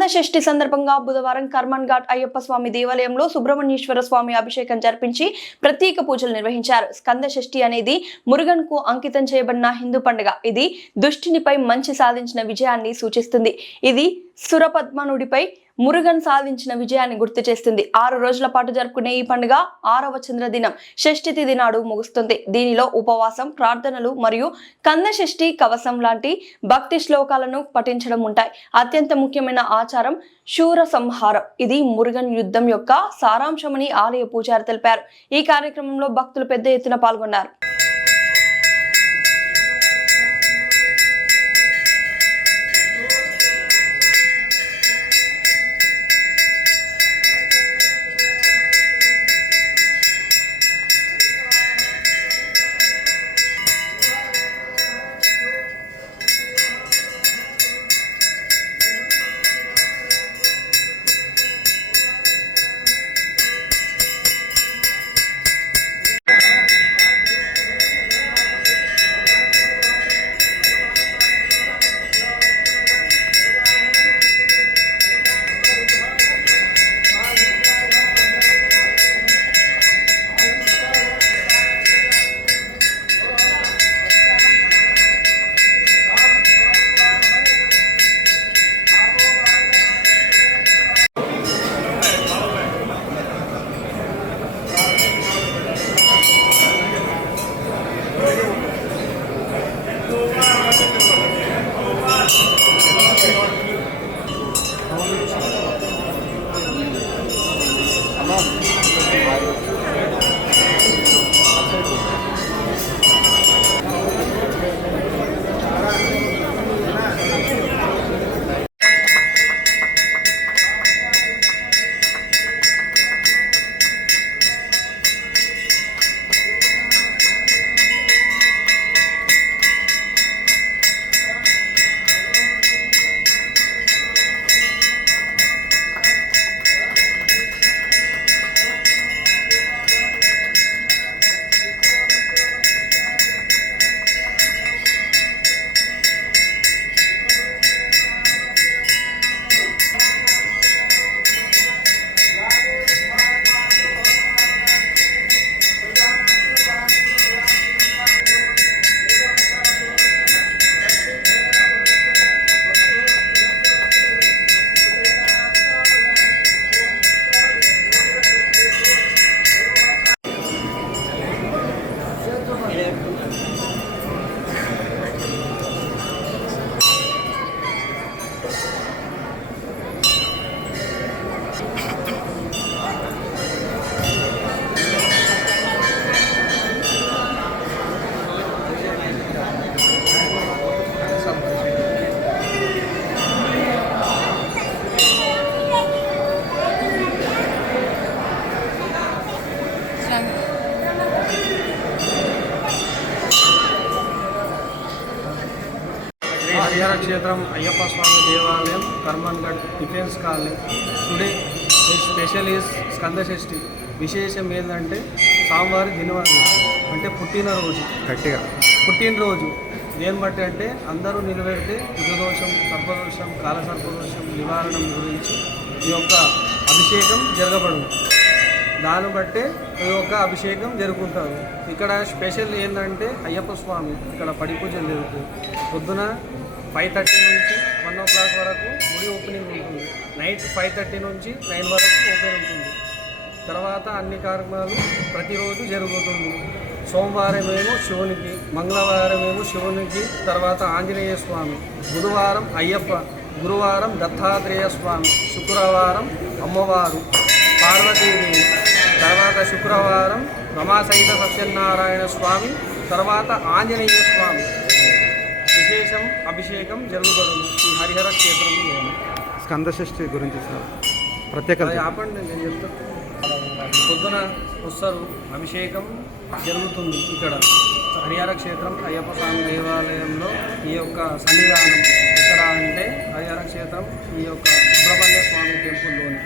స్కంద షష్ఠి సందర్భంగా బుధవారం కర్మన్ ఘాట్ అయ్యప్ప స్వామి దేవాలయంలో సుబ్రహ్మణ్యేశ్వర స్వామి అభిషేకం జరిపించి ప్రత్యేక పూజలు నిర్వహించారు. స్కంద షష్ఠి అనేది మురుగన్ కు అంకితం చేయబడిన హిందూ పండుగ. ఇది దుష్టునిపై మంచి సాధించిన విజయాన్ని సూచిస్తుంది. ఇది సురపద్మనుడిపై మురుగన్ సాధించిన విజయాన్ని గుర్తు చేస్తుంది. 6 రోజుల పాటు జరుపుకునే ఈ పండుగ 6వ చంద్రదినం షష్ఠి తిథి నాడు ముగుస్తుంది. దీనిలో ఉపవాసం, ప్రార్థనలు మరియు కంద షష్ఠి కవసం లాంటి భక్తి శ్లోకాలను పఠించడం ఉంటాయి. అత్యంత ముఖ్యమైన ఆచారం శూర సంహారం. ఇది మురుగన్ యుద్ధం యొక్క సారాంశమని ఆలయ పూజారి తెలిపారు. ఈ కార్యక్రమంలో భక్తులు పెద్ద ఎత్తున పాల్గొన్నారు. హరిహర క్షేత్రం అయ్యప్ప స్వామి దేవాలయం Karmanghat defence colony. Today special is Skanda Shashti. విశేషం ఏంటంటే స్వామివారి దినవారం అంటే పుట్టినరోజు దేని బట్టి అంటే అందరూ నిలబెడితే కుజదోషం, సర్పదోషం, కాలసర్పదోషం నివారణం గురించి ఈ యొక్క అభిషేకం జరగబడు. దాన్ని బట్టే ఈ యొక్క అభిషేకం జరుగుతుంటారు. ఇక్కడ స్పెషల్ ఏంటంటే అయ్యప్ప స్వామి ఇక్కడ పడి పూజలు జరుగుతుంది. పొద్దున 5:30 నుంచి 1 o'clock వరకు గుడి ఓపెనింగ్ ఉంటుంది. నైట్ 5:30 నుంచి 9 వరకు ఓపెన్ ఉంటుంది. తర్వాత అన్ని కార్యక్రమాలు ప్రతిరోజు జరుగుతుంది. సోమవారమేమో శివునికి, మంగళవారమేమో శివునికి, తర్వాత ఆంజనేయ స్వామి, బుధవారం అయ్యప్ప, గురువారం దత్తాత్రేయ స్వామి, శుక్రవారం అమ్మవారు పార్వతీదేవి, తర్వాత శుక్రవారం రమాసహిత సత్యనారాయణ స్వామి, తర్వాత ఆంజనేయ స్వామి విశేషం అభిషేకం జరుగుబడును ఈ హరిహర క్షేత్రంలో. స్కంద షష్ఠి గురించి ప్రత్యేకత ఆపండి, నేను చెప్తాను. పొద్దున వస్తారు, అభిషేకం జరుగుతుంది ఇక్కడ హరిహర క్షేత్రం అయ్యప్ప స్వామి దేవాలయంలో. ఈ యొక్క సన్నిధానం ఎక్కడ అంటే హరిహర క్షేత్రం ఈ యొక్క సుబ్రహ్మణ్య స్వామి టెంపుల్లోని